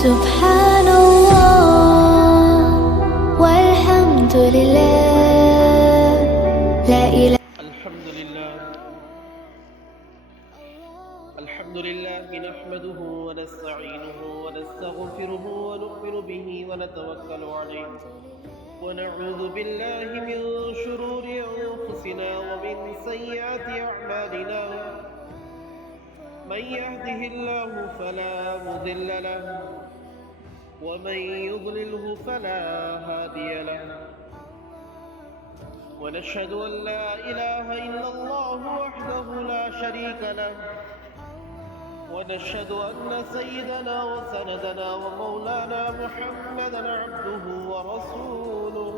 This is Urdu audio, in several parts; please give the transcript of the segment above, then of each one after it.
سبحان الله والحمد لله لا إله. الحمد لله نحمده ونستعينه ونستغفره ونؤمن به ونتوكل عليه ونعوذ بالله من شرور أنفسنا ومن سيئات أعمالنا من يهده الله فلا مضل له ومن يضلله فلا هادي له ونشهد أن لا إله إلا الله وحده لا شريك له ونشهد أن سيدنا وسندنا ومولانا محمدا عبده ورسوله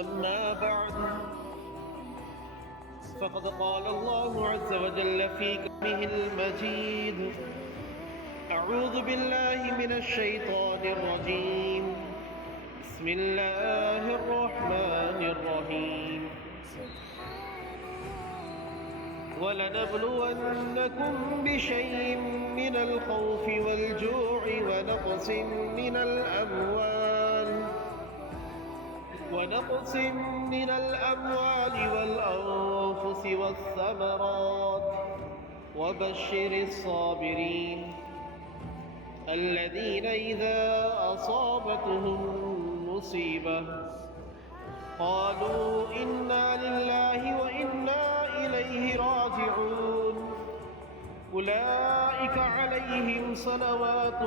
أما بعد فقد قال الله عز وجل في كلامه المجيد أعوذ بالله من الشيطان الرجيم بسم الله الرحمن الرحيم ولنبلونكم بشيء من الخوف والجوع ونقص من الأموال والأنفس والثمرات وبشر الصابرين الذين إذا أصابتهم مصيبة قالوا إنا لله وإنا إليه راجعون أولئك عليهم صلوات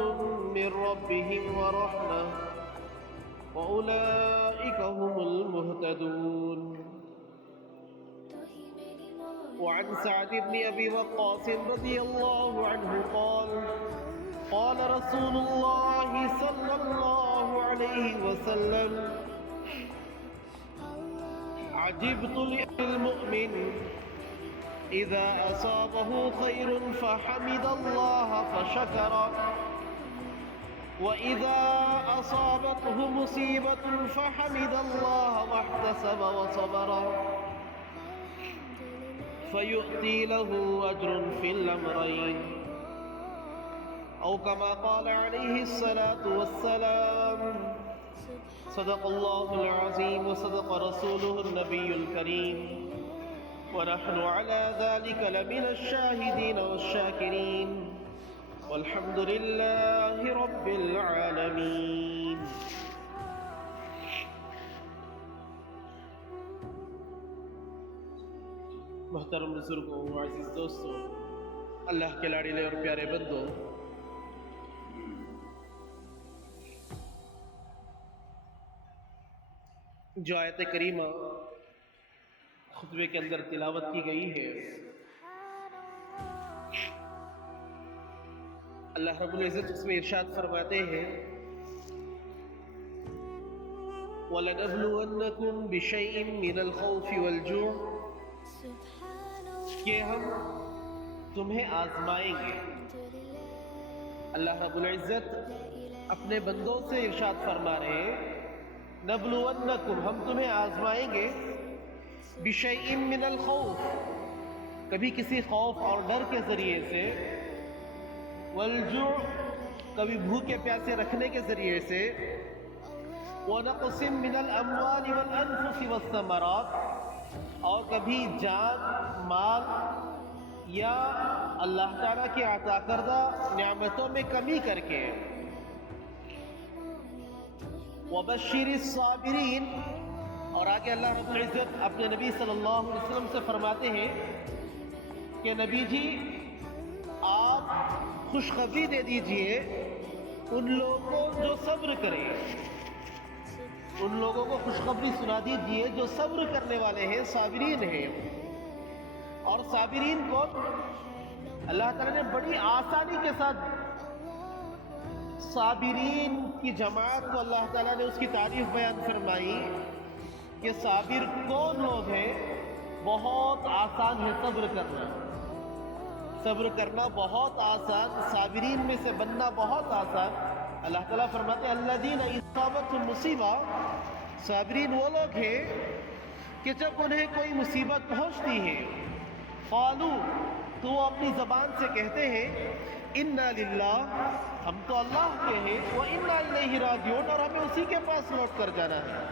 من ربهم ورحمة وأولئك هم المهتدون. وعن سعد بن أبي وقاص رضي الله عنه قال قال رسول الله صلى الله عليه وسلم عجبت للمؤمن إذا أصابه خير فحمد الله فشكر وإذا أصابته مصيبة فحمد الله واحتسب وصبر فيؤتي له أجر في الأمرين أو كما قال عليه الصلاة والسلام. صدق الله العظيم وصدق رسوله النبي الكريم ونحن على ذلك لمن الشاهدين والشاكرين والحمد لله رب العالمين. محترم بزرگوں، عزیز دوستوں، اللہ کے لاڈلے اور پیارے بندوں، جو آیت کریمہ خطبے کے اندر تلاوت کی گئی ہے، اللہ رب العزت اس میں ارشاد فرماتے ہیں وَلَنَبْلُوَنَّكُمْ بِشَيْءٍ مِّنَ الْخَوْفِ وَالْجُوعِ، کہ ہم تمہیں آزمائیں گے. اللہ رب العزت اپنے بندوں سے ارشاد فرما رہے ہیں نبلونکم، ہم تمہیں آزمائیں گے بشیء من الخوف، کبھی کسی خوف اور ڈر کے ذریعے سے، والجوع، کبھی بھوکے پیاسے رکھنے کے ذریعے سے، ونقص من الاموال والانفس والثمرات، اور کبھی جان، مال یا اللہ تعالیٰ کے عطا کردہ نعمتوں میں کمی کر کے. وبشر الصابرین، اور آگے اللہ رب العزت اپنے نبی صلی اللہ علیہ وسلم سے فرماتے ہیں کہ نبی جی آپ خوشخبری دے دیجئے ان لوگوں کو جو صبر کریں، ان لوگوں کو خوشخبری سنا دیجئے جو صبر کرنے والے ہیں، صابرین ہیں. اور صابرین کو اللہ تعالیٰ نے بڑی آسانی کے ساتھ صابرین کی جماعت کو اللہ تعالیٰ نے اس کی تعریف بیان فرمائی کہ صابر کون لوگ ہیں. بہت آسان ہے صبر کرنا، صبر کرنا بہت آسان، صابرین میں سے بننا بہت آسان. اللہ تعالیٰ فرماتے ہیں الذین اذا اصابتہم مصیبہ، صابرین وہ لوگ ہیں کہ جب انہیں کوئی مصیبت پہنچتی ہے، قالو، تو وہ اپنی زبان سے کہتے ہیں انا للہ، ہم تو اللہ کے ہیں، و انا الیہ راجعون، اور ہمیں اسی کے پاس لوٹ کر جانا ہے۔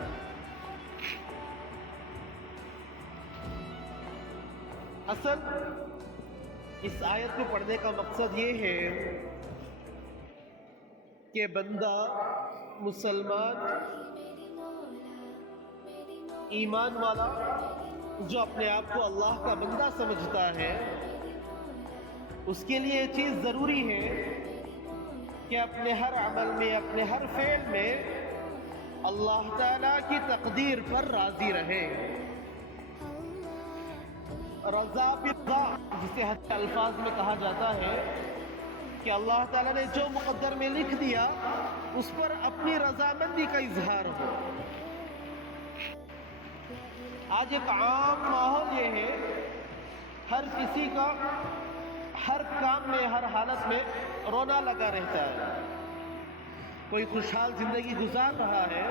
اصل اس آیت کو پڑھنے کا مقصد یہ ہے کہ بندہ مسلمان ایمان والا جو اپنے آپ کو اللہ کا بندہ سمجھتا ہے، اس کے لیے یہ چیز ضروری ہے کہ اپنے ہر عمل میں، اپنے ہر فعل میں اللہ تعالیٰ کی تقدیر پر راضی رہے۔ رضا بالرضا، جسے حد الفاظ میں کہا جاتا ہے کہ اللہ تعالیٰ نے جو مقدر میں لکھ دیا اس پر اپنی رضامندی کا اظہار ہو۔ آج ایک عام ماحول یہ ہے، ہر کسی کا ہر کام میں، ہر حالت میں رونا لگا رہتا ہے۔ کوئی خوشحال زندگی گزار رہا ہے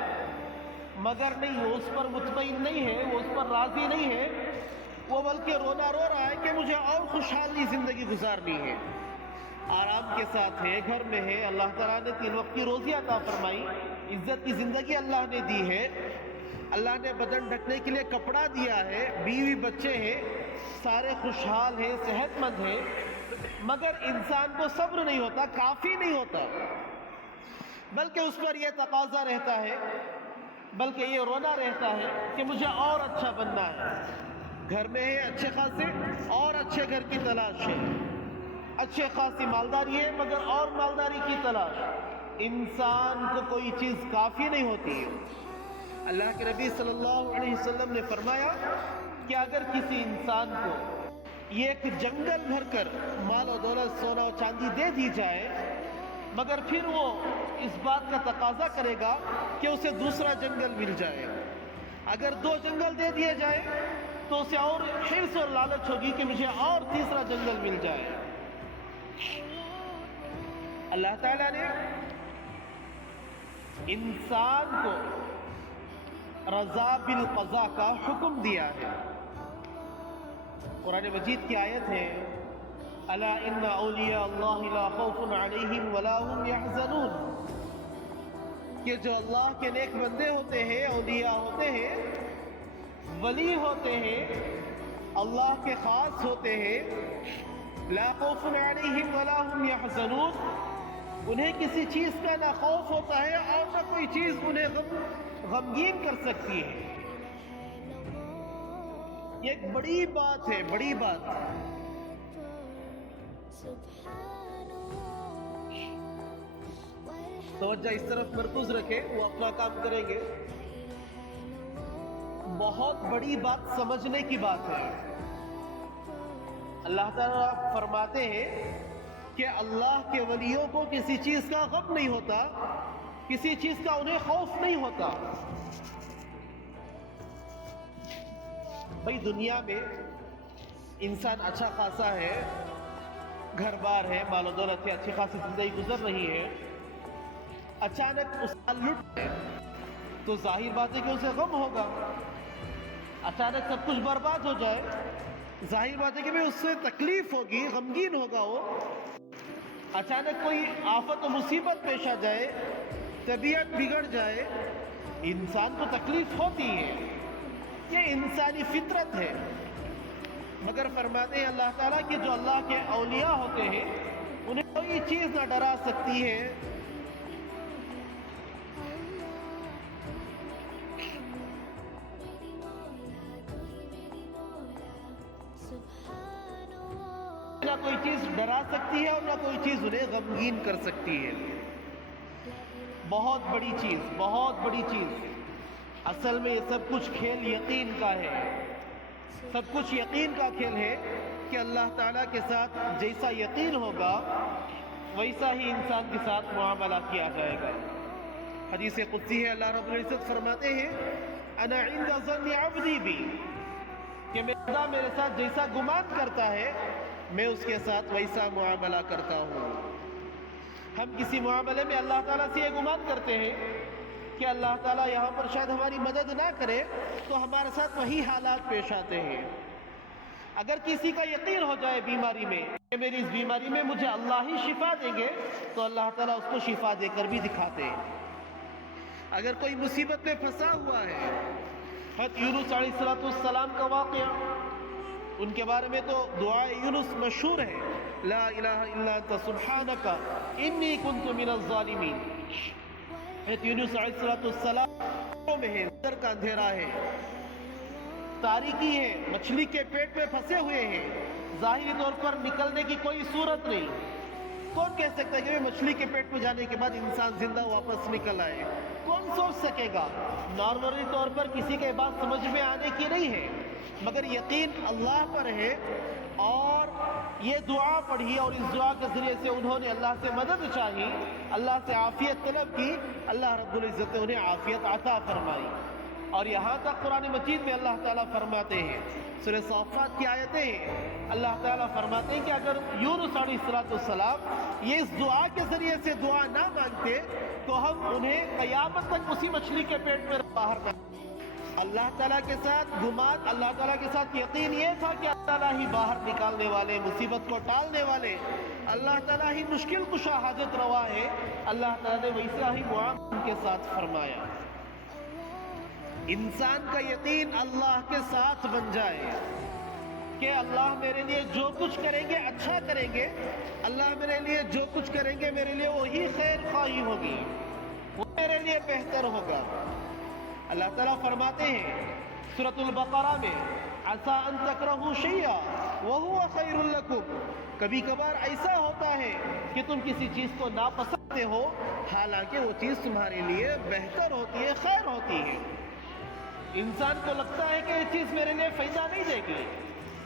مگر نہیں، وہ اس پر مطمئن نہیں ہے، وہ اس پر راضی نہیں ہے، وہ بلکہ رونا رو رہا ہے کہ مجھے اور خوشحالی زندگی گزارنی ہے، آرام کے ساتھ ہے، گھر میں ہے، اللہ تعالیٰ نے 3 وقت کی روزی عطا فرمائی، عزت کی زندگی اللہ نے دی ہے، اللہ نے بدن ڈھکنے کے لیے کپڑا دیا ہے، بیوی بچے ہیں، سارے خوشحال ہیں، صحت مند ہیں، مگر انسان کو صبر نہیں ہوتا، کافی نہیں ہوتا، بلکہ اس پر یہ تقاضا رہتا ہے، بلکہ یہ رونا رہتا ہے کہ مجھے اور اچھا بننا ہے۔ گھر میں ہے اچھے خاصے، اور اچھے گھر کی تلاش ہے، اچھے خاصی مالداری ہے مگر اور مالداری کی تلاش۔ انسان کو کوئی چیز کافی نہیں ہوتی ہے۔ اللہ کے نبی صلی اللہ علیہ وسلم نے فرمایا کہ اگر کسی انسان کو یہ ایک جنگل بھر کر مال و دولت، سونا و چاندی دے دی جائے، مگر پھر وہ اس بات کا تقاضا کرے گا کہ اسے دوسرا جنگل مل جائے، اگر 2 جنگل دے دیے جائے تو اسے اور حرص اور لالچ ہوگی کہ مجھے اور تیسرا جنگل مل جائے۔ اللہ تعالیٰ نے انسان کو رضا بالقضاء کا حکم دیا ہے۔ قرآن مجید کی آیت ہے، الا ان اولیاء اللہ لا خوف علیہم ولا هم يحزنون، کہ جو اللہ کے نیک بندے ہوتے ہیں، اولیاء ہوتے ہیں، ولی ہوتے ہیں، اللہ کے خاص ہوتے ہیں، لا خوف علیہم ولا هم يحزنون، انہیں کسی چیز کا نہ خوف ہوتا ہے اور نہ کوئی چیز انہیں غمگین کر سکتی ہے۔ یہ ایک بڑی بات ہے، بڑی بات۔ توجہ اس طرف مرکوز رکھے، وہ اپنا کام کریں گے۔ بہت بڑی بات، سمجھنے کی بات ہے۔ اللہ تعالیٰ فرماتے ہیں کہ اللہ کے ولیوں کو کسی چیز کا غم نہیں ہوتا، کسی چیز کا انہیں خوف نہیں ہوتا۔ بھئی دنیا میں انسان اچھا خاصا ہے، گھر بار ہے، مال و دولت ہے، اچھی خاصی زندگی گزر رہی ہے، اچانک اس کا لٹ ہے تو ظاہر بات ہے کہ اسے غم ہوگا۔ اچانک سب کچھ برباد ہو جائے، ظاہر بات ہے کہ اس سے تکلیف ہوگی، غمگین ہوگا وہ۔ اچانک کوئی آفت و مصیبت پیش آ جائے، طبیعت بگڑ جائے، انسان کو تکلیف ہوتی ہے، یہ انسانی فطرت ہے۔ مگر فرماتے ہیں اللہ تعالیٰ کہ جو اللہ کے اولیاء ہوتے ہیں انہیں کوئی چیز نہ ڈرا سکتی ہے۔ نہ کوئی چیز ڈرا سکتی ہے اور نہ کوئی چیز انہیں غمگین کر سکتی ہے۔ بہت بڑی چیز، بہت بڑی چیز۔ اصل میں یہ سب کچھ کھیل یقین کا ہے، سب کچھ یقین کا کھیل ہے کہ اللہ تعالیٰ کے ساتھ جیسا یقین ہوگا ویسا ہی انسان کے ساتھ معاملہ کیا جائے گا۔ حدیث قدسی ہے، اللہ رب العزت فرماتے ہیں انا عند ظن عبدی بی، کہ بندہ میرے ساتھ جیسا گمان کرتا ہے میں اس کے ساتھ ویسا معاملہ کرتا ہوں۔ ہم کسی معاملے میں اللہ تعالیٰ سے یہ گمان کرتے ہیں کہ اللہ تعالیٰ یہاں پر شاید ہماری مدد نہ کرے تو ہمارے ساتھ وہی حالات پیش آتے ہیں۔ اگر کسی کا یقین ہو جائے بیماری میں کہ میری اس بیماری میں مجھے اللہ ہی شفا دیں گے، تو اللہ تعالیٰ اس کو شفا دے کر بھی دکھاتے ہیں۔ اگر کوئی مصیبت میں پھنسا ہوا ہے، حضرت یونس علیہ السلام کا واقعہ، ان کے بارے میں تو دعائے یونس مشہور ہے، لا الہ الا انت سبحانک انی کنت من الظالمین۔ حضرت یونس علیہ السلام میں ہے، اندر کا اندھیرا ہے، تاریکی ہے، مچھلی کے پیٹ میں پھنسے ہوئے ہیں، ظاہری طور پر نکلنے کی کوئی صورت نہیں۔ کون کہہ سکتا ہے کہ مچھلی کے پیٹ میں جانے کے بعد انسان زندہ واپس نکل آئے؟ کون سوچ سکے گا؟ نارملی طور پر کسی کے بات سمجھ میں آنے کی نہیں ہے، مگر یقین اللہ پر ہے، اور یہ دعا پڑھی اور اس دعا کے ذریعے سے انہوں نے اللہ سے مدد چاہی، اللہ سے عافیت طلب کی، اللہ رب العزت نے انہیں عافیت عطا فرمائی۔ اور یہاں تک قرآن مجید میں اللہ تعالیٰ فرماتے ہیں، سورہ صافات کی آیتیں ہیں، اللہ تعالیٰ فرماتے ہیں کہ اگر یونس علیہ السلام یہ اس دعا کے ذریعے سے دعا نہ مانگتے تو ہم انہیں قیامت تک اسی مچھلی کے پیٹ میں باہر کر۔ اللہ تعالیٰ کے ساتھ گمان، اللہ تعالیٰ کے ساتھ یقین یہ تھا کہ اللہ تعالیٰ ہی باہر نکالنے والے، مصیبت کو ٹالنے والے، اللہ تعالیٰ ہی مشکل کشا حاجت روا ہے۔ اللہ تعالیٰ نے ویسا ہی معاملہ ان کے ساتھ فرمایا۔ انسان کا یقین اللہ کے ساتھ بن جائے کہ اللہ میرے لیے جو کچھ کریں گے اچھا کریں گے، اللہ میرے لیے جو کچھ کریں گے میرے لیے وہی خیر خواہی ہوگی، وہ میرے لیے بہتر ہوگا۔ اللہ تعالیٰ فرماتے ہیں سورۃ البقرہ میں، عسیٰ ان تکرہوا شیئا وہو خیر لکم، کبھی کبھار ایسا ہوتا ہے کہ تم کسی چیز کو ناپسند ہو، حالانکہ وہ چیز تمہارے لیے بہتر ہوتی ہے، خیر ہوتی ہے۔ انسان کو لگتا ہے کہ یہ چیز میرے لیے فائدہ نہیں دے گی،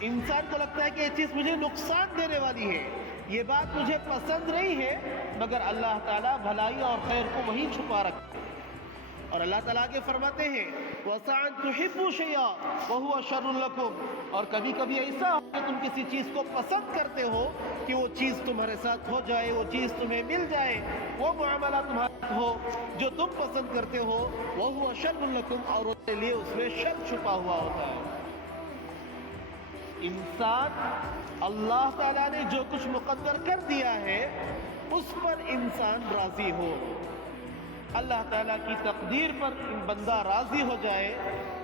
انسان کو لگتا ہے کہ یہ چیز مجھے نقصان دینے والی ہے، یہ بات مجھے پسند نہیں ہے، مگر اللہ تعالیٰ بھلائی اور خیر کو وہی چھپا رکھتے ہیں۔ اور اللہ تعالیٰ کے فرماتے ہیں وَعَسَىٰ أَن تُحِبُّوا شَيْئًا وَهُوَ شَرٌّ لَكُمْ، اور کبھی کبھی ایسا ہو کہ تم کسی چیز کو پسند کرتے ہو کہ وہ چیز تمہارے ساتھ ہو جائے، وہ چیز تمہیں مل جائے، وہ معاملہ تمہارے ساتھ ہو جو تم پسند کرتے ہو، وَهُوَ شَرٌّ لَكُمْ، اور اس کے لیے اس میں شر چھپا ہوا ہوتا ہے۔ انسان اللہ تعالیٰ نے جو کچھ مقدر کر دیا ہے اس پر انسان راضی ہو، اللہ تعالیٰ کی تقدیر پر بندہ راضی ہو جائے،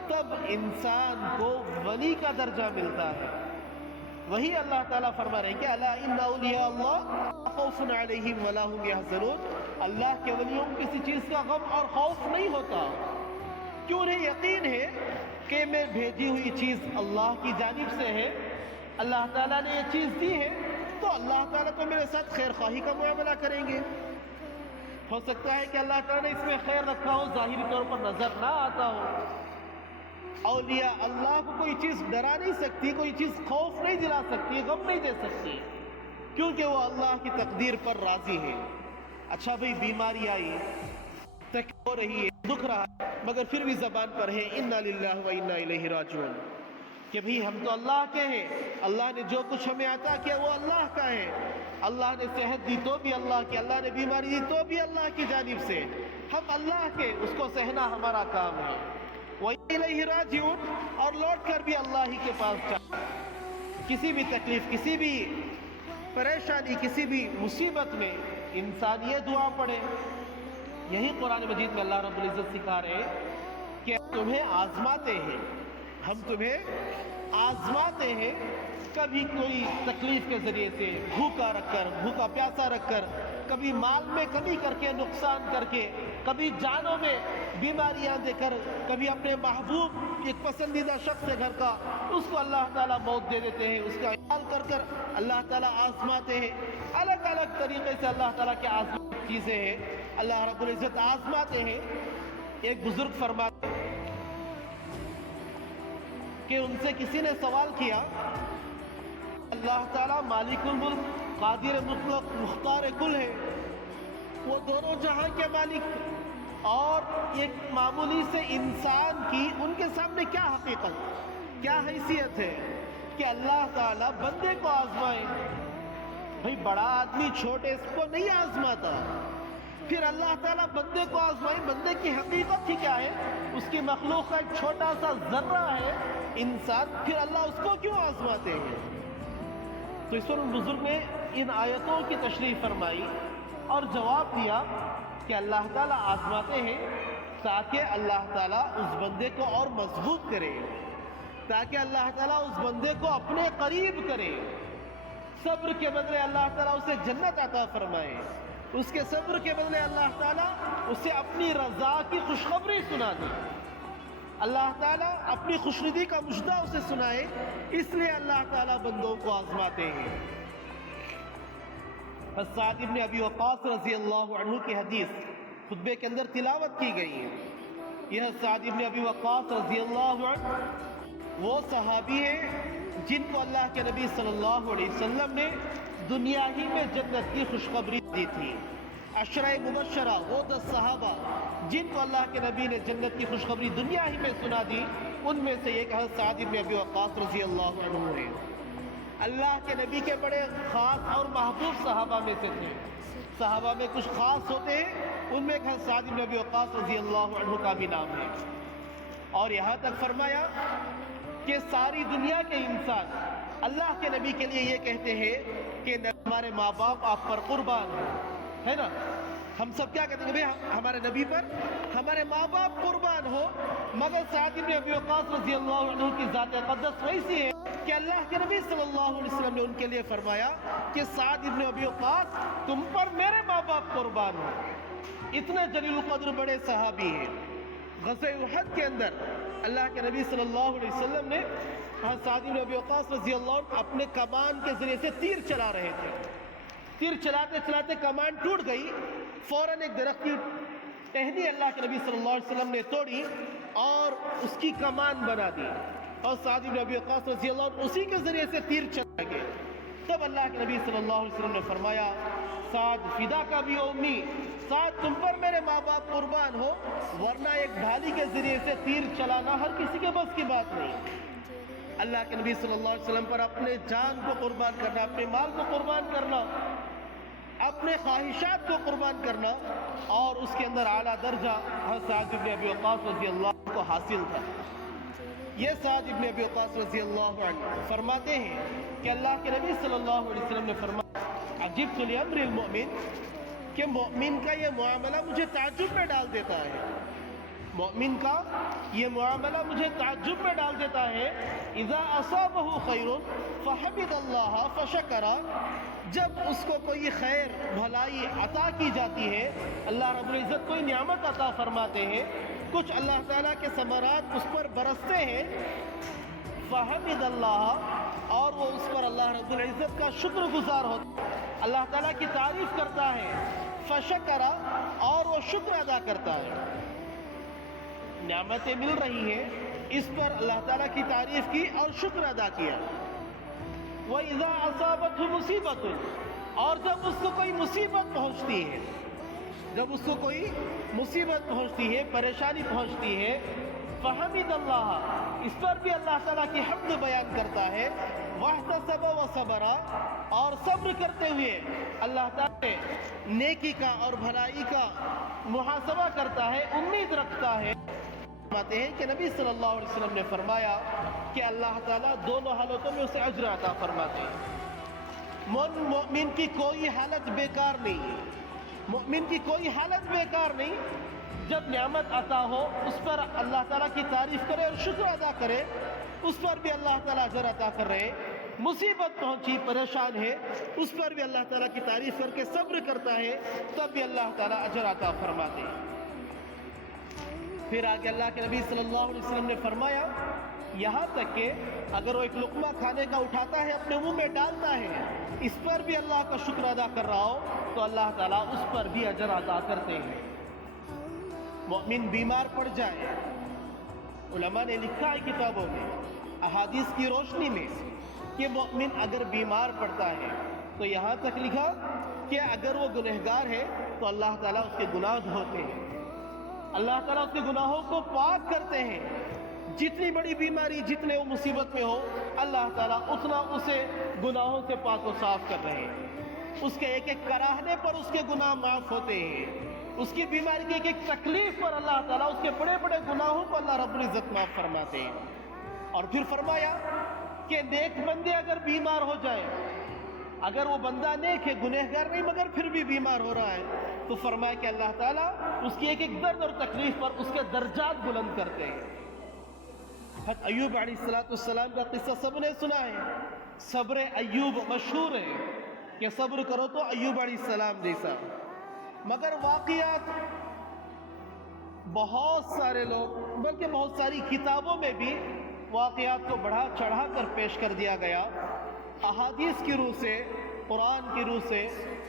تب انسان کو ولی کا درجہ ملتا ہے۔ وہی اللہ تعالیٰ فرما رہے ہیں کہ الا ان اولیاء اللہ لا خوف علیہم ولا هم یحزنون، اللہ کے ولیوں کو کسی چیز کا غم اور خوف نہیں ہوتا، کیوں انہیں یقین ہے کہ میں بھیجی ہوئی چیز اللہ کی جانب سے ہے، اللہ تعالیٰ نے یہ چیز دی ہے تو اللہ تعالیٰ تو میرے ساتھ خیر خواہی کا معاملہ کریں گے۔ ہو سکتا ہے کہ اللہ تعالیٰ نے اس میں خیر رکھا ہو، ظاہری طور پر نظر نہ آتا ہو۔ اولیاء اللہ کو کوئی چیز ڈرا نہیں سکتی، کوئی چیز خوف نہیں دلا سکتی، غم نہیں دے سکتی، کیونکہ وہ اللہ کی تقدیر پر راضی ہے۔ اچھا بھئی، بیماری آئی، تکلیف ہو رہی ہے، دکھ رہا ہے، مگر پھر بھی زبان پر ہے انا للہ و انا الیہ راجعون، کہ بھئی ہم تو اللہ کے ہیں، اللہ نے جو کچھ ہمیں عطا کیا وہ اللہ کا ہے، اللہ نے صحت دی تو بھی اللہ کی، اللہ نے بیماری دی تو بھی اللہ کی جانب سے، ہم اللہ کے، اس کو سہنا ہمارا کام ہے۔ وَإِلَيْهِ رَاجِعُونَ، اور لوٹ کر بھی اللہ ہی کے پاس جائیں۔ کسی بھی تکلیف، کسی بھی پریشانی، کسی بھی مصیبت میں انسان یہ دعا پڑھے۔ یہی قرآن مجید میں اللہ رب العزت سکھا رہے ہیں کہ تمہیں آزماتے ہیں، ہم تمہیں آزماتے ہیں، کبھی کوئی تکلیف کے ذریعے سے، بھوکا رکھ کر، بھوکا پیاسا رکھ کر، کبھی مال میں کمی کر کے، نقصان کر کے، کبھی جانوں میں بیماریاں دے کر، کبھی اپنے محبوب ایک پسندیدہ شخص کے گھر کا، اس کو اللہ تعالیٰ موت دے دیتے ہیں، اس کا عیال کر کر اللہ تعالیٰ آزماتے ہیں۔ الگ الگ طریقے سے اللہ تعالیٰ کے آزمائی چیزیں ہیں، اللہ رب العزت آزماتے ہیں۔ ایک بزرگ فرماتے ہیں کہ ان سے کسی نے سوال کیا، اللہ تعالیٰ مالک الملک، قادر مطلق، مختار کل ہے، وہ دونوں جہاں کے مالک، اور ایک معمولی سے انسان کی ان کے سامنے کیا حقیقت، کیا حیثیت ہے کہ اللہ تعالیٰ بندے کو آزمائے؟ بھئی بڑا آدمی چھوٹے اس کو نہیں آزماتا، پھر اللہ تعالیٰ بندے کو آزمائے. بندے کی حقیقت ہی کیا ہے؟ اس کی مخلوق کا ایک چھوٹا سا ذرہ ہے انسان. پھر اللہ اس کو کیوں آزماتے ہیں؟ تو اس پر بزرگ نے ان آیتوں کی تشریح فرمائی اور جواب دیا کہ اللہ تعالیٰ آزماتے ہیں تاکہ اللہ تعالیٰ اس بندے کو اور مضبوط کرے، تاکہ اللہ تعالیٰ اس بندے کو اپنے قریب کرے. صبر کے بدلے اللہ تعالیٰ اسے جنت عطا فرمائے. اس کے صبر کے بدلے اللہ تعالیٰ اسے اپنی رضا کی خوشخبری سنا دے. اللہ تعالیٰ اپنی خوشندی کا مژدہ اسے سنائے. اس لیے اللہ تعالیٰ بندوں کو آزماتے ہیں. سعد ابن ابی وقاص رضی اللہ عنہ کی حدیث خطبے کے اندر تلاوت کی گئی ہے. یہ سعد ابن ابی وقاص رضی اللہ عنہ وہ صحابی ہیں جن کو اللہ کے نبی صلی اللہ علیہ وسلم نے دنیا ہی میں جنت کی خوشخبری دی تھی. عشرہ مبشرہ وہ 10 صحابہ جن کو اللہ کے نبی نے جنت کی خوشخبری دنیا ہی میں سنا دی، ان میں سے ایک حضرت سعد ابن ابی وقاص رضی اللہ عنہ ہے. اللہ کے نبی کے بڑے خاص اور محبوب صحابہ میں سے تھے. صحابہ میں کچھ خاص ہوتے ہیں، ان میں ایک حضرت سعد ابن ابی وقاص رضی اللہ عنہ کا بھی نام ہے. اور یہاں تک فرمایا کہ ساری دنیا کے انسان اللہ کے نبی کے لیے یہ کہتے ہیں کہ ہمارے ماں باپ آپ پر قربان ہے نا. ہم سب کیا کہتے ہیں کہ ہمارے نبی پر ہمارے ماں باپ قربان ہو. مگر سعد ابن ابی وقاص رضی اللہ عنہ کی ذات اقدس ویسی ہے کہ اللہ کے نبی صلی اللہ علیہ وسلم نے ان کے لیے فرمایا کہ سعد ابن ابی وقاص تم پر میرے ماں باپ قربان ہو. اتنے جلیل القدر بڑے صحابی ہیں. غزوہ احد کے اندر اللہ کے نبی صلی اللہ علیہ وسلم نے سعد بن ابی وقاص رضی اللہ عنہ اپنے کمان کے ذریعے سے تیر چلا رہے تھے. تیر چلاتے چلاتے کمان ٹوٹ گئی. فوراً ایک درخت کی ٹہنی اللہ کے نبی صلی اللہ علیہ وسلم نے توڑی اور اس کی کمان بنا دی. اور سعد بن ابی وقاص رضی اللہ عنہ اسی کے ذریعے سے تیر چلا گئے. تب اللہ کے نبی صلی اللہ علیہ وسلم نے فرمایا سعد فدا کا بھی امی، سعد تم پر میرے ماں باپ قربان ہو، ورنہ ایک ڈھالی کے ذریعے سے تیر چلانا ہر کسی کے بس کی بات نہیں. اللہ کے نبی صلی اللہ علیہ وسلم پر اپنے جان کو قربان کرنا، اپنے مال کو قربان کرنا، اپنے خواہشات کو قربان کرنا، اور اس کے اندر اعلیٰ درجہ حضرت سعد بن ابی وقاص رضی اللہ عنہ کو حاصل تھا. یہ سعد بن ابی وقاص رضی اللہ عنہ فرماتے ہیں کہ اللہ کے نبی صلی اللہ علیہ وسلم نے فرمایا عجبت لامر المؤمن، کہ مومن کا یہ معاملہ مجھے تعجب میں ڈال دیتا ہے. مومن کا یہ معاملہ مجھے تعجب میں ڈال دیتا ہے. اذا اصابہ خیر فحمد اللہ فشکر، جب اس کو کوئی خیر بھلائی عطا کی جاتی ہے، اللہ رب العزت کوئی نعمت عطا فرماتے ہیں، کچھ اللہ تعالیٰ کے ثمرات اس پر برستے ہیں، فحمد اللہ، اور وہ اس پر اللہ رب العزت کا شکر گزار ہوتا ہے، اللہ تعالیٰ کی تعریف کرتا ہے، فشکر، اور وہ شکر ادا کرتا ہے. نعمتیں مل رہی ہیں، اس پر اللہ تعالیٰ کی تعریف کی اور شکر ادا کیا. وَإِذَا أَصَابَتْهُ مُصِيبَةٌ، اور جب اس کو کوئی مصیبت پہنچتی ہے، جب اس کو کوئی مصیبت پہنچتی ہے، پریشانی پہنچتی ہے، فحمد اللہ، اس پر بھی اللہ تعالیٰ کی حمد بیان کرتا ہے. واحتسب وصبر، اور صبر کرتے ہوئے اللہ تعالیٰ سے نیکی کا اور بھلائی کا محاسبہ کرتا ہے، امید رکھتا ہے. فرماتے ہیں کہ نبی صلی اللہ علیہ وسلم نے فرمایا کہ اللہ تعالیٰ دونوں حالتوں میں اسے اجر عطا فرماتے ہیں. مومن کی کوئی حالت بیکار نہیں ہے، مومن کی کوئی حالت بیکار نہیں. جب نعمت عطا ہو اس پر اللہ تعالیٰ کی تعریف کرے اور شکر ادا کرے، اس پر بھی اللہ تعالیٰ اجر عطا کر رہے. مصیبت پہنچی، پریشان ہے، اس پر بھی اللہ تعالیٰ کی تعریف کر کے صبر کرتا ہے، تب بھی اللہ تعالیٰ اجر عطا فرماتے ہیں. پھر آگے اللہ کے نبی صلی اللہ علیہ وسلم نے فرمایا یہاں تک کہ اگر وہ ایک لقمہ کھانے کا اٹھاتا ہے، اپنے منہ میں ڈالتا ہے، اس پر بھی اللہ کا شکر ادا کر رہا ہو، تو اللہ تعالیٰ اس پر بھی اجر عطا کرتے ہیں. مومن بیمار پڑ جائے، علماء نے لکھا ہے کتابوں میں احادیث کی روشنی میں کہ مومن اگر بیمار پڑتا ہے تو یہاں تک لکھا کہ اگر وہ گنہگار ہے تو اللہ تعالیٰ اس کے گناہ دھوتے ہیں، اللہ تعالیٰ اس کے گناہوں کو پاک کرتے ہیں. جتنی بڑی بیماری، جتنے وہ مصیبت میں ہو، اللہ تعالیٰ اتنا اسے گناہوں سے پاک و صاف کر رہے ہیں. اس کے ایک ایک کراہنے پر اس کے گناہ معاف ہوتے ہیں، اس کی بیماری کی ایک ایک تکلیف پر اللہ تعالیٰ اس کے بڑے بڑے گناہوں کو اللہ رب العزت معاف فرماتے ہیں۔ اور پھر فرمایا کہ نیک بندے اگر بیمار ہو جائے، اگر وہ بندہ نیک ہے، گنہگار نہیں مگر پھر بھی بیمار ہو رہا ہے، تو فرمایا کہ اللہ تعالیٰ اس کی ایک ایک درد اور تکلیف پر اس کے درجات بلند کرتے ہیں۔ حضرت ایوب علیہ السلام کا قصہ سب نے سنا ہے، صبر ایوب مشہور ہے کہ صبر کرو تو ایوب علیہ السلام جیسا، مگر واقعات بہت سارے لوگ بلکہ بہت ساری کتابوں میں بھی واقعات کو بڑھا چڑھا کر پیش کر دیا گیا۔ احادیث کی روح سے، قرآن کی روح سے،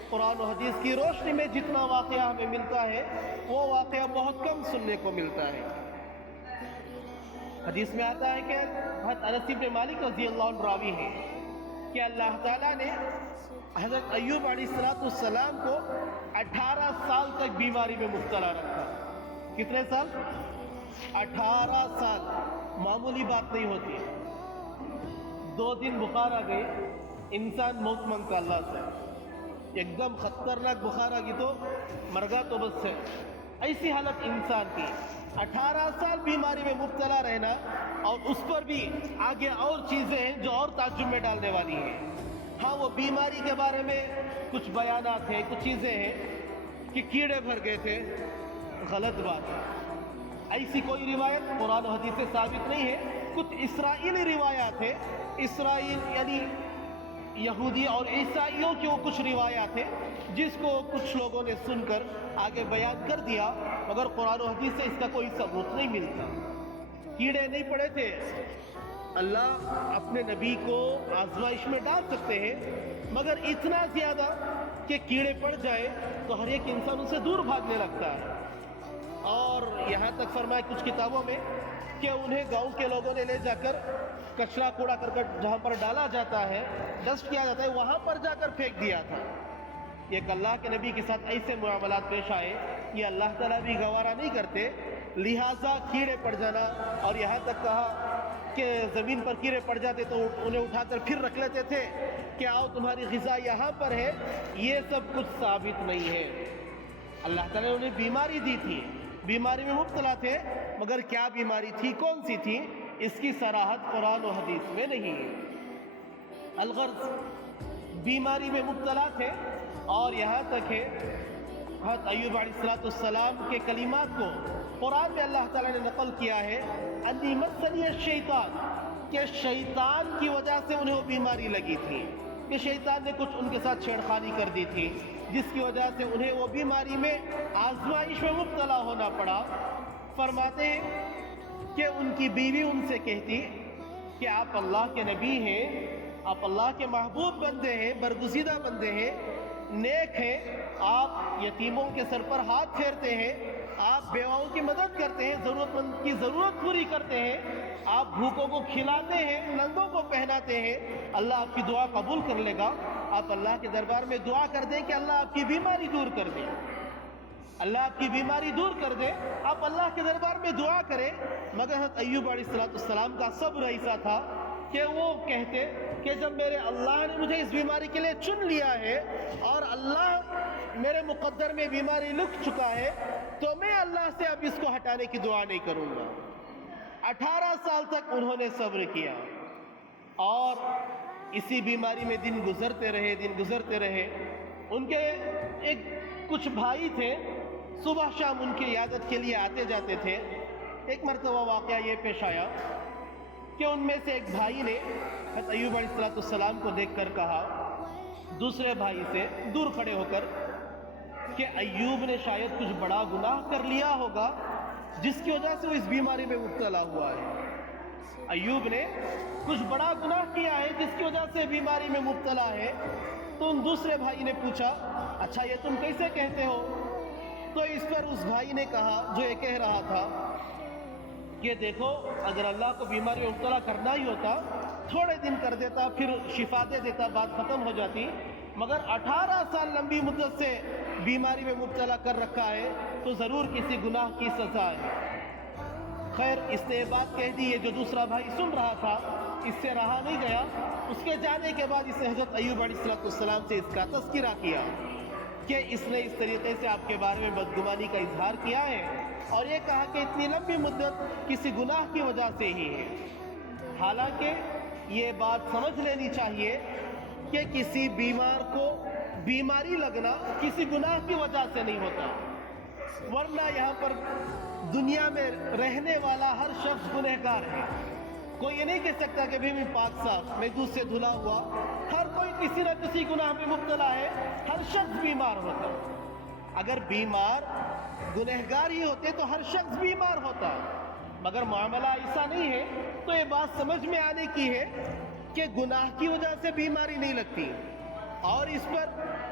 قرآن و حدیث کی روشنی میں جتنا واقعہ ہمیں ملتا ہے وہ واقعہ بہت کم سننے کو ملتا ہے۔ حدیث میں آتا ہے کہ حضرت انس بن مالک رضی اللہ عنہ راوی ہیں کہ اللہ تعالیٰ نے حضرت ایوب علیہ السلام کو 18 سال تک بیماری میں مبتلا رکھا۔ کتنے سال؟ 18 سال، معمولی بات نہیں ہوتی۔ 2 دن بخار آ گئی، انسان موت مانگتا اللہ سے، ایک دم خطرناک بخار آ گئی تو مرگا تو بس ہے، ایسی حالت انسان کی۔ 18 سال بیماری میں مبتلا رہنا، اور اس پر بھی آگے اور چیزیں ہیں جو اور تعجب میں ڈالنے والی ہیں۔ ہاں، وہ بیماری کے بارے میں کچھ بیانات ہیں، کچھ چیزیں ہیں کہ کیڑے بھر گئے تھے، غلط بات ہے، ایسی کوئی روایت قرآن و حدیث سے ثابت نہیں ہے۔ کچھ اسرائیلی روایات ہیں، اسرائیل یعنی یہودی اور عیسائیوں کی وہ کچھ روایات ہیں جس کو کچھ لوگوں نے سن کر آگے بیان کر دیا، مگر قرآن و حدیث سے اس کا کوئی ثبوت نہیں ملتا۔ کیڑے نہیں پڑے تھے، اللہ اپنے نبی کو آزمائش میں ڈال سکتے ہیں، مگر اتنا زیادہ کہ کیڑے پڑ جائے تو ہر ایک انسان ان سے دور بھاگنے لگتا ہے۔ اور یہاں تک فرمایا کچھ کتابوں میں کہ انہیں گاؤں کے لوگوں نے لے جا کر کچرا کوڑا کرکٹ جہاں پر ڈالا جاتا ہے، ڈسٹ کیا جاتا ہے، وہاں پر جا کر پھینک دیا تھا۔ ایک اللہ کے نبی کے ساتھ ایسے معاملات پیش آئے، یہ اللہ تعالیٰ بھی گوارا نہیں کرتے، لہٰذا کیڑے پڑ جانا، اور یہاں تک کہا کہ زمین پر کیڑے پڑ جاتے تو انہیں اٹھا کر پھر رکھ لیتے تھے کہ آؤ تمہاری غذا یہاں پر ہے، یہ سب کچھ ثابت نہیں ہے۔ اللہ تعالیٰ نے انہیں بیماری دی تھی، بیماری میں مبتلا تھے، مگر کیا بیماری تھی، کون سی تھی، اس کی صراحت قرآن و حدیث میں نہیں ہے۔ الغرض بیماری میں مبتلا تھے، اور یہاں تک ہے حضرت ایوب علیہ السلام کے کلمات کو قرآن میں اللہ تعالیٰ نے نقل کیا ہے، انی مسنی الشیطان، کہ شیطان کی وجہ سے انہیں وہ بیماری لگی تھی، کہ شیطان نے کچھ ان کے ساتھ چھیڑخانی کر دی تھی، جس کی وجہ سے انہیں وہ بیماری میں آزمائش میں مبتلا ہونا پڑا۔ فرماتے ہیں کہ ان کی بیوی ان سے کہتی کہ آپ اللہ کے نبی ہیں، آپ اللہ کے محبوب بندے ہیں، برگزیدہ بندے ہیں، نیک ہیں، آپ یتیموں کے سر پر ہاتھ پھیرتے ہیں، آپ بیواؤں کی مدد کرتے ہیں، ضرورت مند کی ضرورت پوری کرتے ہیں، آپ بھوکوں کو کھلاتے ہیں، ننگوں کو پہناتے ہیں، اللہ آپ کی دعا قبول کر لے گا۔ آپ اللہ کے دربار میں دعا کر دیں کہ اللہ آپ کی بیماری دور کر دے، اللہ آپ کی بیماری دور کر دے، آپ اللہ کے دربار میں دعا کریں۔ مگر حضرت ایوب علیہ السلام کا صبر ایسا تھا کہ وہ کہتے کہ جب میرے اللہ نے مجھے اس بیماری کے لیے چن لیا ہے اور اللہ میرے مقدر میں بیماری لکھ چکا ہے، تو میں اللہ سے اب اس کو ہٹانے کی دعا نہیں کروں گا۔ 18 سال تک انہوں نے صبر کیا، اور اسی بیماری میں دن گزرتے رہے۔ ان کے ایک کچھ بھائی تھے، صبح شام ان کی عیادت کے لیے آتے جاتے تھے۔ ایک مرتبہ واقعہ یہ پیش آیا کہ ان میں سے ایک بھائی نے حضرت ایوب علیہ السلام کو دیکھ کر کہا دوسرے بھائی سے دور کھڑے ہو کر کہ ایوب نے شاید کچھ بڑا گناہ کر لیا ہوگا جس کی وجہ سے وہ اس بیماری میں مبتلا ہوا ہے۔ ایوب نے کچھ بڑا گناہ کیا ہے جس کی وجہ سے بیماری میں مبتلا ہے۔ تو ان دوسرے بھائی نے پوچھا، اچھا یہ تم کیسے کہتے ہو؟ تو اس پر اس بھائی نے کہا جو یہ کہہ رہا تھا کہ دیکھو، اگر اللہ کو بیماری میں مبتلا کرنا ہی ہوتا تھوڑے دن کر دیتا، پھر شفا دے دیتا، بات ختم ہو جاتی، مگر 18 سال لمبی مدت سے بیماری میں مبتلا کر رکھا ہے تو ضرور کسی گناہ کی سزا ہے۔ خیر، اس نے یہ بات کہہ دی، یہ جو دوسرا بھائی سن رہا تھا اس سے رہا نہیں گیا. اس کے جانے کے بعد اس نے حضرت ایوب علیہ السلام سے اس کا تذکرہ کیا کہ اس نے اس طریقے سے آپ کے بارے میں بدگمانی کا اظہار کیا ہے اور یہ کہا کہ اتنی لمبی مدت کسی گناہ کی وجہ سے ہی ہے. حالانکہ یہ بات سمجھ لینی چاہیے کہ کسی بیمار کو بیماری لگنا کسی گناہ کی وجہ سے نہیں ہوتا، ورنہ یہاں پر دنیا میں رہنے والا ہر شخص گنہگار ہے. کوئی یہ نہیں کہہ سکتا کہ بھی میں پاک صاف، میں دودھ سے دھلا ہوا. ہر کوئی کسی نہ کسی گناہ میں مبتلا ہے، ہر شخص بیمار ہوتا. اگر بیمار گنہگار ہی ہوتے تو ہر شخص بیمار ہوتا، مگر معاملہ ایسا نہیں ہے. تو یہ بات سمجھ میں آنے کی ہے کہ گناہ کی وجہ سے بیماری نہیں لگتی، اور اس پر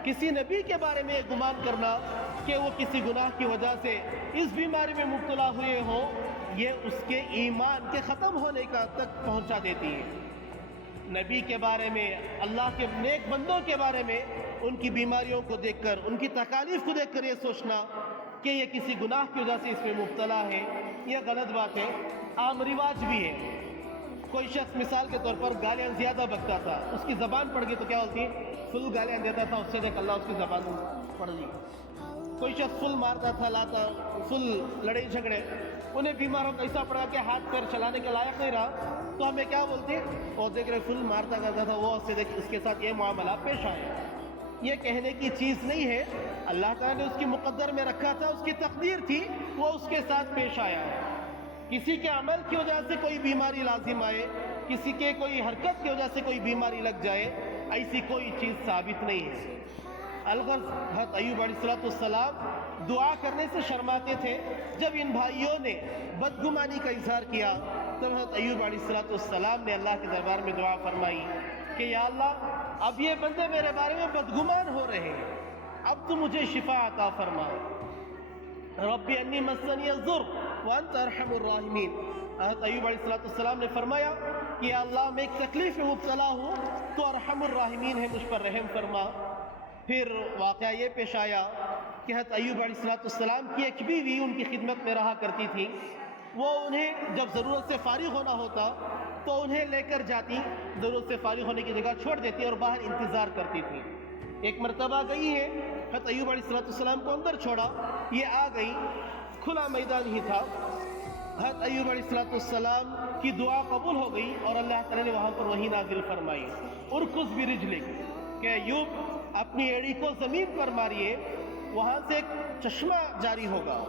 کسی نبی کے بارے میں یہ گمان کرنا کہ وہ کسی گناہ کی وجہ سے اس بیماری میں مبتلا ہوئے ہوں، یہ اس کے ایمان کے ختم ہونے کا تک پہنچا دیتی ہے. نبی کے بارے میں، اللہ کے نیک بندوں کے بارے میں ان کی بیماریوں کو دیکھ کر، ان کی تکالیف کو دیکھ کر یہ سوچنا کہ یہ کسی گناہ کی وجہ سے اس میں مبتلا ہے، یہ غلط بات ہے. عام رواج بھی ہے. کوئی شخص مثال کے طور پر گالیاں زیادہ بکتا تھا، اس کی زبان پڑ گئی تو کیا ہوتی ہے؟ فل گالیاں دیتا تھا، اس سے دیکھ اللہ اس کی زبان پڑ گئی. کوئی شخص فل مارتا تھا، لاتا فل لڑائی جھگڑے، انہیں بیماروں کا ایسا پڑا کہ ہاتھ پیر چلانے کے لائق نہیں رہا، تو ہمیں کیا بولتے؟ اور دیکھ رہے فل مارتا کرتا تھا وہ، اس سے دیکھ اس کے ساتھ یہ معاملہ پیش آیا. یہ کہنے کی چیز نہیں ہے. اللہ تعالیٰ نے اس کی مقدر میں رکھا تھا، اس کی تقدیر تھی، وہ اس کے ساتھ پیش آیا ہے. کسی کے عمل کی وجہ سے کوئی بیماری لازم آئے، کسی کے کوئی حرکت کی وجہ سے کوئی بیماری لگ جائے، ایسی کوئی چیز ثابت نہیں ہے. الغرض حضرت ایوب علیہ السلام دعا کرنے سے شرماتے تھے. جب ان بھائیوں نے بدگمانی کا اظہار کیا تب حضرت ایوب علیہ السلام نے اللہ کے دربار میں دعا فرمائی کہ یا اللہ، اب یہ بندے میرے بارے میں بدگمان ہو رہے ہیں، اب تو مجھے شفا عطا فرما. رب انی مسنی الضر وانت ارحم الراحمین. حضرت ایوب علیہ السلام نے فرمایا کہ یا اللہ، میں ایک تکلیف میں مبتلا ہوں، تو ارحم الراحمین ہے، مجھ پر رحم فرما. پھر واقعہ یہ پیش آیا کہ حضرت ایوب علیہ السلام کی ایک بیوی ان کی خدمت میں رہا کرتی تھی. وہ انہیں جب ضرورت سے فارغ ہونا ہوتا تو انہیں لے کر جاتی، ضرورت سے فارغ ہونے کی جگہ چھوڑ دیتی اور باہر انتظار کرتی تھی. ایک مرتبہ گئی ہے، حضرت ایوب علیہ السلام کو اندر چھوڑا، یہ آ گئی، کھلا میدان ہی تھا. حضرت ایوب علیہ السلام کی دعا قبول ہو گئی اور اللہ تعالیٰ نے وہاں پر وہی نازل فرمائی، ارکض برجلک، کہ ایوب اپنی ایڑی کو زمین پر ماریے، وہاں سے ایک چشمہ جاری ہوگا.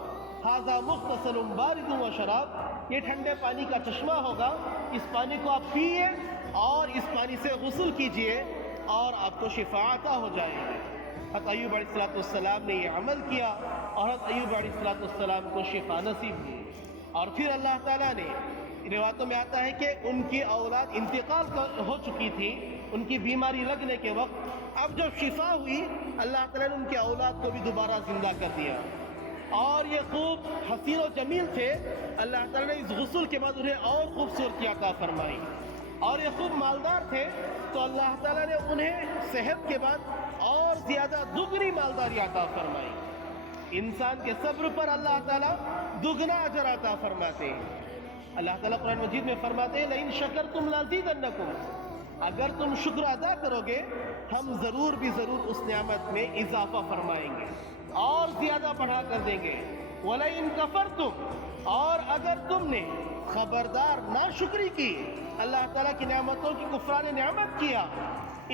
ھذا مغتسل بارد و شراب، یہ ٹھنڈے پانی کا چشمہ ہوگا، اس پانی کو آپ پیئے اور اس پانی سے غسل کیجئے اور آپ کو شفا عطا ہو جائے گی. حضرت ایوب علیہ السلام نے یہ عمل کیا اور حضرت ایوب علیہ السلام کو شفا نصیب ہوئی. اور پھر اللہ تعالیٰ نے، روایتوں میں آتا ہے کہ ان کی اولاد انتقال ہو چکی تھی ان کی بیماری لگنے کے وقت. اب جب شفا ہوئی، اللہ تعالیٰ نے ان کی اولاد کو بھی دوبارہ زندہ کر دیا. اور یہ خوب حسین و جمیل تھے، اللہ تعالیٰ نے اس غسل کے بعد انہیں اور خوبصورتی عطا فرمائی. اور یہ خوب مالدار تھے تو اللہ تعالیٰ نے انہیں صحت کے بعد اور زیادہ دگنی مالداری عطا فرمائی. انسان کے صبر پر اللہ تعالیٰ دگنا اجر عطا فرماتے ہیں. اللہ تعالیٰ قرآن مجید میں فرماتے ہیں لئن شکرتم لازیدنکم، اگر تم شکر ادا کرو گے ہم ضرور بھی ضرور اس نعمت میں اضافہ فرمائیں گے اور زیادہ بڑھا کر دیں گے. وَلَئِن كَفَرْتُمْ، اور اگر تم نے خبردار ناشکری کی، اللہ تعالیٰ کی نعمتوں کی کفران نعمت کیا،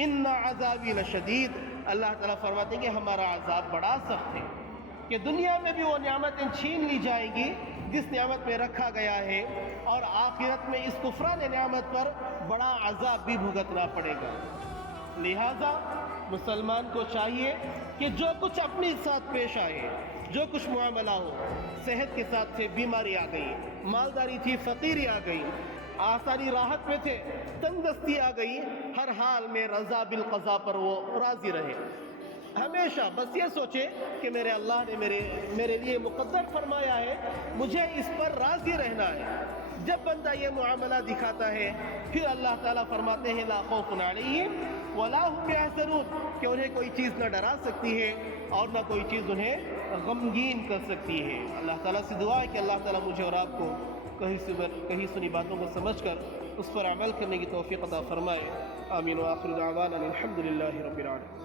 ان عذابی لشدید، اللہ تعالیٰ فرماتے ہیں کہ ہمارا عذاب بڑا سخت ہے، کہ دنیا میں بھی وہ نعمتیں چھین لی جائیں گی جس نعمت میں رکھا گیا ہے، اور آخرت میں اس کفران نعمت پر بڑا عذاب بھی بھگتنا پڑے گا. لہذا مسلمان کو چاہیے کہ جو کچھ اپنے ساتھ پیش آئے، جو کچھ معاملہ ہو، صحت کے ساتھ تھے بیماری آ گئی، مالداری تھی فقیری آ گئی، آسانی راحت میں تھے تندرستی آ گئی، ہر حال میں رضا بالقضاء پر وہ راضی رہے. ہمیشہ بس یہ سوچے کہ میرے اللہ نے میرے لیے مقدر فرمایا ہے، مجھے اس پر راضی رہنا ہے. جب بندہ یہ معاملہ دکھاتا ہے پھر اللہ تعالیٰ فرماتے ہیں لا خوف علیہم ولا هم يحزنون، کہ انہیں کوئی چیز نہ ڈرا سکتی ہے اور نہ کوئی چیز انہیں غمگین کر سکتی ہے. اللہ تعالیٰ سے دعا ہے کہ اللہ تعالیٰ مجھے اور آپ کو کہیں سنی باتوں کو سمجھ کر اس پر عمل کرنے کی توفیق عطا فرمائے. آمین. وآخر دعوانا الحمد للہ رب العالمین.